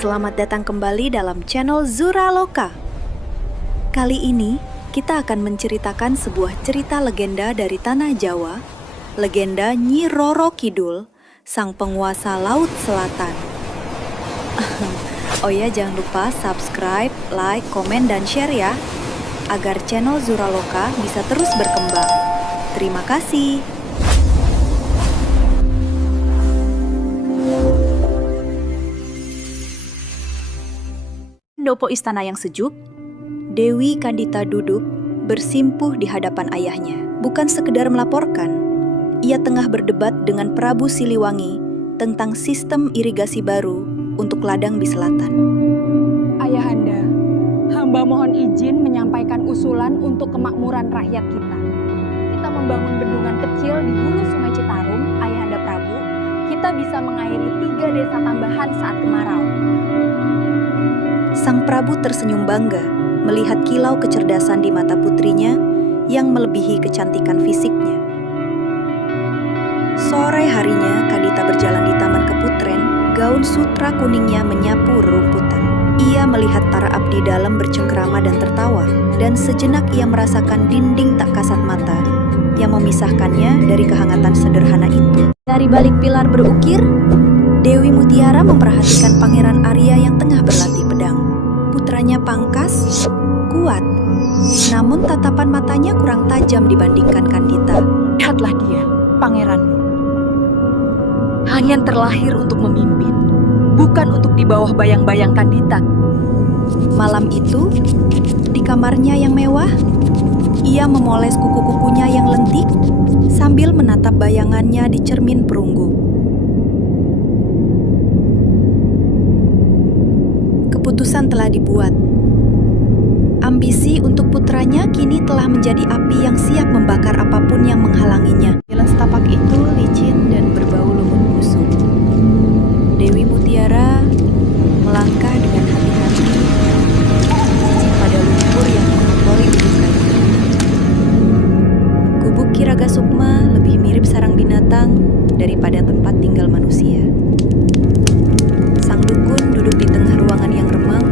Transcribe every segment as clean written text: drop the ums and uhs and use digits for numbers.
Selamat datang kembali dalam channel Zuraloka. Kali ini kita akan menceritakan sebuah cerita legenda dari tanah Jawa, legenda Nyi Roro Kidul, sang penguasa Laut Selatan. Oh ya, jangan lupa subscribe, like, komen, dan share ya, agar channel Zuraloka bisa terus berkembang. Terima kasih. Pendopo istana yang sejuk, Dewi Kandita duduk bersimpuh di hadapan ayahnya. Bukan sekedar melaporkan, ia tengah berdebat dengan Prabu Siliwangi tentang sistem irigasi baru untuk ladang di selatan. Ayahanda, hamba mohon izin menyampaikan usulan untuk kemakmuran rakyat kita. Kita membangun bendungan kecil di hulu Sungai Citarum, Ayahanda Prabu. Kita bisa mengairi 3 desa tambahan saat kemarau. Sang Prabu tersenyum bangga melihat kilau kecerdasan di mata putrinya yang melebihi kecantikan fisiknya. Sore harinya, Kandita berjalan di Taman Keputren, gaun sutra kuningnya menyapu rerumputan. Ia melihat para abdi dalam bercengkrama dan tertawa, dan sejenak ia merasakan dinding tak kasat mata yang memisahkannya dari kehangatan sederhana itu. Dari balik pilar berukir, Dewi Mutiara memperhatikan Pangeran Arya yang tengah berlatih pedang. Putranya pangkas, kuat, namun tatapan matanya kurang tajam dibandingkan Kandita. Lihatlah dia, pangeranmu. Hanya terlahir untuk memimpin, bukan untuk di bawah bayang-bayang Kandita. Malam itu, di kamarnya yang mewah, ia memoles kuku-kukunya yang lentik sambil menatap bayangannya di cermin perunggu. Keputusan telah dibuat. Ambisi untuk putranya kini telah menjadi api yang siap membakar apapun yang menghalanginya. Jalan setapak itu licin dan berbau lumut busuk. Dewi Mutiara melangkah dengan hati-hati pada lumpur yang mengotori bukanya. Gubuk Kiraga Sukma lebih mirip sarang binatang daripada tempat tinggal manusia. Sang dukun duduk di tengah ruangan yang remang,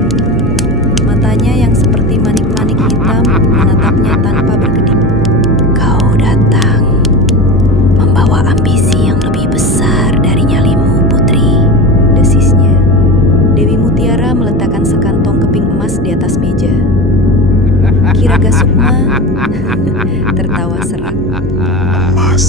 matanya yang seperti manik-manik hitam menatapnya tanpa berkedip. Kau datang membawa ambisi yang lebih besar dari nyalimu, putri, desisnya. Dewi Mutiara meletakkan sekantong keping emas di atas meja. Kiraga Sukma tertawa serak. Emas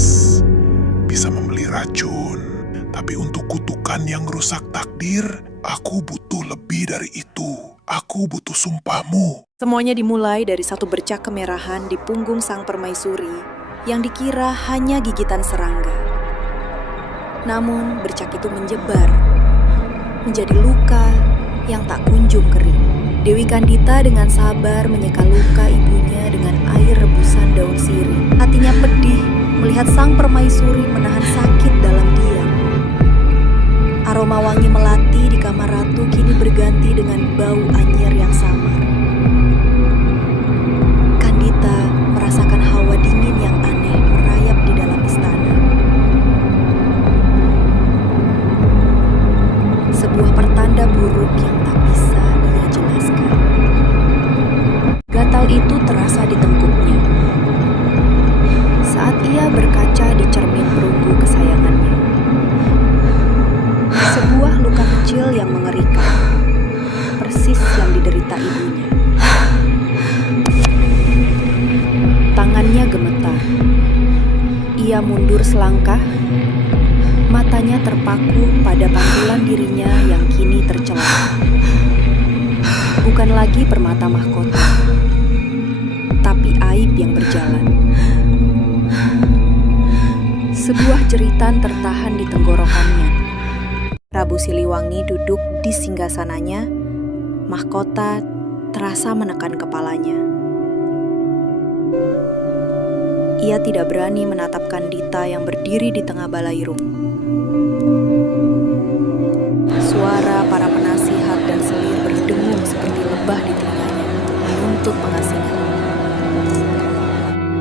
bisa membeli racun, tapi untuk kutukan yang rusak takdir, aku butuh lebih dari itu. Aku butuh sumpahmu. Semuanya dimulai dari satu bercak kemerahan di punggung sang permaisuri yang dikira hanya gigitan serangga. Namun bercak itu menyebar, menjadi luka yang tak kunjung kering. Dewi Kandita dengan sabar menyeka luka ibunya dengan air rebusan daun sirih. Hatinya pedih melihat sang permaisuri menahan sakit dalam diam. Aroma wangi melati di kamar ratu kini berganti dengan bau anyir yang samar. Kandita merasakan hawa dingin yang aneh merayap di dalam istana. Sebuah pertanda buruk yang tak bisa ia jelaskan. Gatal itu terasa di tengkuknya saat ia berkaca di cermin perunggu kesayangannya. Sebuah luka kecil yang mengerikan, persis yang diderita ibunya. Tangannya gemetar. Ia mundur selangkah, matanya terpaku pada pantulan dirinya yang kini tercelah. Bukan lagi permata mahkota, tapi aib yang berjalan. Sebuah jeritan tertahan di tenggorokannya. Prabu Siliwangi duduk di singgasananya, mahkota terasa menekan kepalanya. Ia tidak berani menatap Kandita yang berdiri di tengah balairung. Suara para penasihat dan selir berdengung seperti lebah di telinganya, menuntut pengasingan.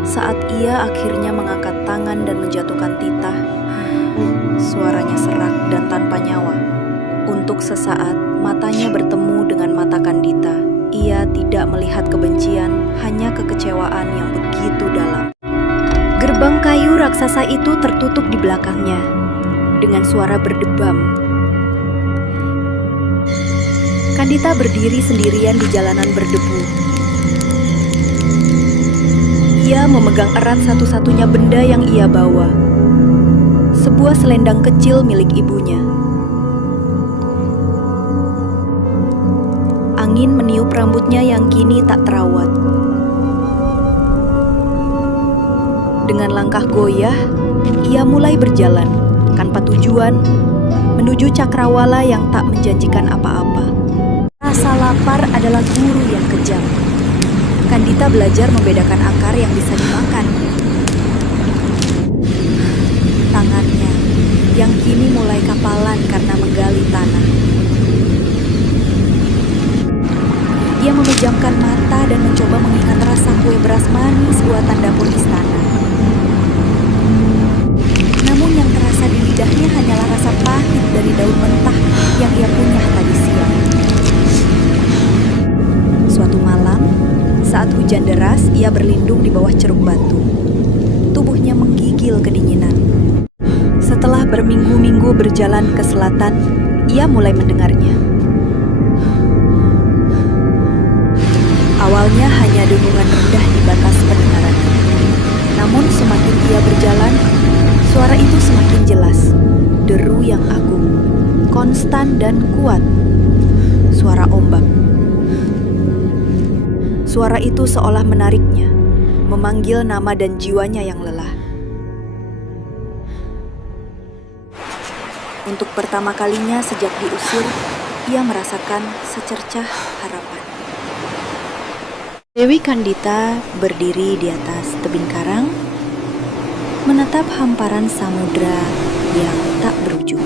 Saat ia akhirnya mengangkat tangan dan menjatuhkan titah, suaranya serak dan tanpa nyawa. Untuk sesaat, matanya bertemu dengan mata Kandita, ia tidak melihat kebencian, hanya kekecewaan yang begitu dalam. Gerbang kayu raksasa itu tertutup di belakangnya, dengan suara berdebam. Kandita berdiri sendirian di jalanan berdebu. Ia memegang erat satu-satunya benda yang ia bawa, sebuah selendang kecil milik ibunya. Angin meniup rambutnya yang kini tak terawat. Dengan langkah goyah, ia mulai berjalan tanpa tujuan menuju cakrawala yang tak menjanjikan apa-apa. Rasa lapar adalah guru yang kejam. Kandita belajar membedakan akar yang bisa dimakan. Tangannya yang kini mulai kapalan karena menggali tanah. Ia memejamkan mata dan mencoba mengingat rasa kue beras manis buatan dapur istana. Namun yang terasa di lidahnya hanyalah rasa pahit dari daun mentah yang ia kunyah tadi siang. Suatu malam, saat hujan deras, ia berlindung di bawah ceruk batu. Tubuhnya menggigil kedinginan. Setelah berminggu-minggu berjalan ke selatan, ia mulai mendengarnya. Awalnya hanya dengungan rendah di batas pendengaran. Namun semakin ia berjalan, suara itu semakin jelas. Deru yang agung, konstan dan kuat. Suara ombak. Suara itu seolah menariknya, memanggil nama dan jiwanya yang lelah. Untuk pertama kalinya sejak diusir, ia merasakan secercah harapan. Dewi Kandita berdiri di atas tebing karang, menatap hamparan samudra yang tak berujung.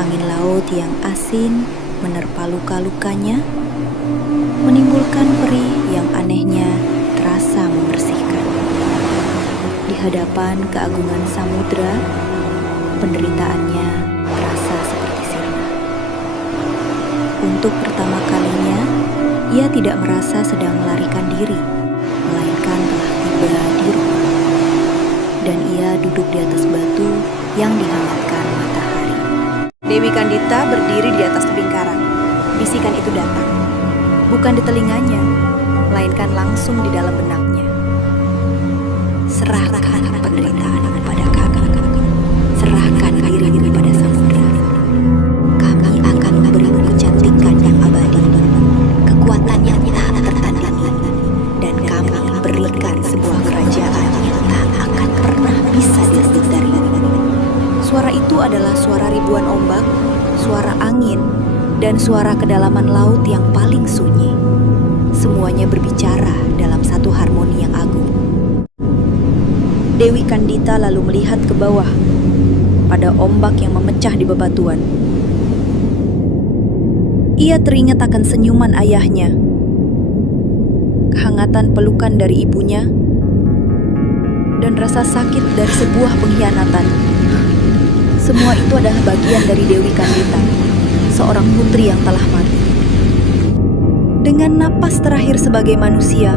Angin laut yang asin menerpa luka-lukanya, menimbulkan perih yang anehnya terasa membersihkan. Di hadapan keagungan samudra, penderitaannya terasa seperti sirna. Untuk pertama kalinya, ia tidak merasa sedang melarikan diri, melainkan telah tiba di rumah. Dan ia duduk di atas batu yang dihangatkan matahari. Dewi Kandita berdiri di atas tebing karang. Bisikan itu datang. Bukan di telinganya, melainkan langsung di dalam benaknya. Serahkan penderitaan kepada kami. Serahkan diri kepada samudra. Kami akan memberimu kecantikan yang abadi, kekuatan yang tak tertandingi, dan kami berikan sebuah kerajaan yang tak akan pernah bisa dihindari. Suara itu adalah suara ribuan ombak, suara angin, dan suara kedalaman laut yang paling sunyi. Semuanya berbicara dalam satu harmoni yang agung. Dewi Kandita lalu melihat ke bawah, pada ombak yang memecah di bebatuan. Ia teringat akan senyuman ayahnya, kehangatan pelukan dari ibunya, dan rasa sakit dari sebuah pengkhianatan. Semua itu adalah bagian dari Dewi Kandita, seorang putri yang telah mati. Dengan napas terakhir sebagai manusia,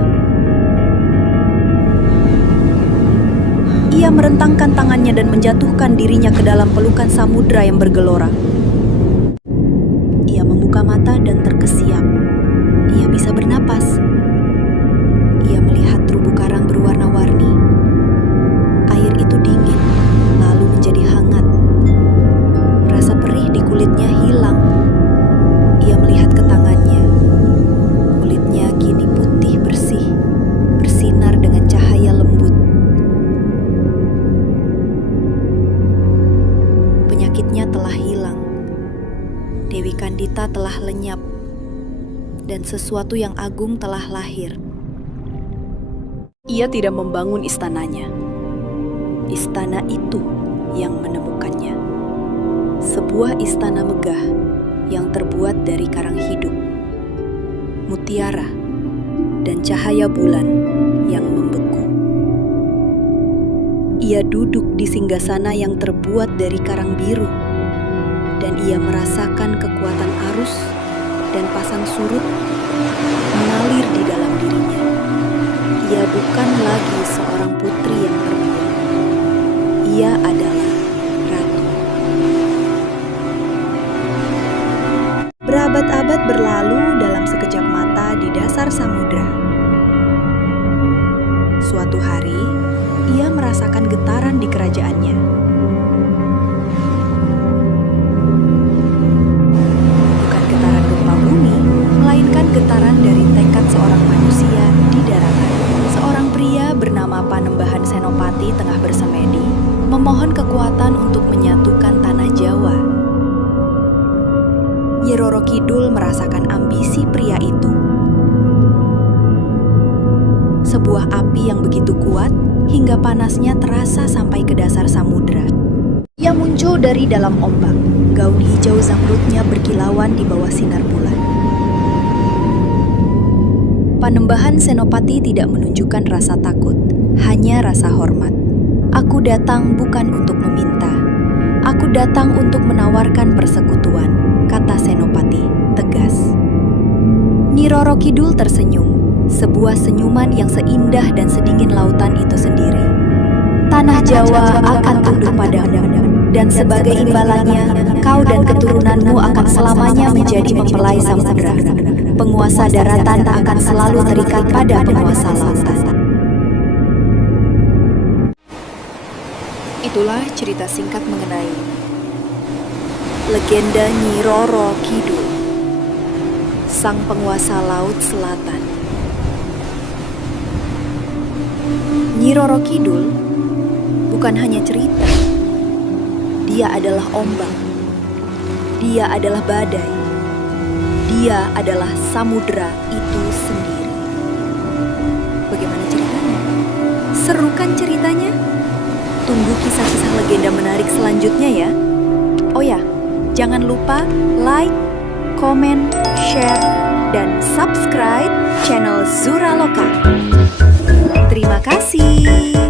ia merentangkan tangannya dan menjatuhkan dirinya ke dalam pelukan samudra yang bergelora. Ia membuka mata dan terkesiap. Ia bisa bernapas. Ia melihat terumbu karang berwarna-warni. Air itu dingin, lalu menjadi hangat. Rasa perih di kulitnya hilang. Ia melihat ke tangannya. Kulitnya kini putih bersih, bersinar dengan cahaya lembut. Penyakitnya telah hilang. Dewi Kandita telah lenyap, dan sesuatu yang agung telah lahir. Ia tidak membangun istananya. Istana itu yang menemukannya. Sebuah istana megah yang terbuat dari karang hidup, mutiara, dan cahaya bulan yang membeku. Ia duduk di singgasana yang terbuat dari karang biru, dan ia merasakan kekuatan arus dan pasang surut mengalir di dalam dirinya. Ia bukan lagi seorang putri yang terbuang. Ia adalah ratu. Berabad-abad berlalu dalam sekejap mata di dasar samudra. Suatu hari, ia merasakan getaran di kerajaannya. Bukan getaran gempa bumi, melainkan getaran dari tekad seorang manusia di daratan. Seorang pria bernama Panembahan Senopati tengah bersemedi, memohon kekuatan untuk menyatukan tanah Jawa. Nyi Roro Kidul merasakan ambisi pria itu. Sebuah api yang begitu kuat hingga panasnya terasa sampai ke dasar samudra. Ia muncul dari dalam ombak. Gaun hijau zamrudnya berkilauan di bawah sinar bulan. Panembahan Senopati tidak menunjukkan rasa takut, hanya rasa hormat. Aku datang bukan untuk meminta. Aku datang untuk menawarkan persekutuan, kata Senopati tegas. Nyi Roro Kidul tersenyum, sebuah senyuman yang seindah dan sedingin lautan itu sendiri. Tanah Jawa akan tunduk padamu, dan sebagai imbalannya, kau dan keturunanmu akan selamanya menjadi mempelai samudera. Penguasa daratan akan selalu terikat pada penguasa lautan. Itulah cerita singkat mengenai legenda Nyi Roro Kidul, sang penguasa laut selatan. Nyi Roro Kidul bukan hanya cerita. Dia adalah ombak. Dia adalah badai. Dia adalah samudra itu sendiri. Bagaimana ceritanya? Seru kan ceritanya? Tunggu kisah-kisah legenda menarik selanjutnya ya. Oh ya, jangan lupa like, komen, share, dan subscribe channel Zura Loka. Terima kasih.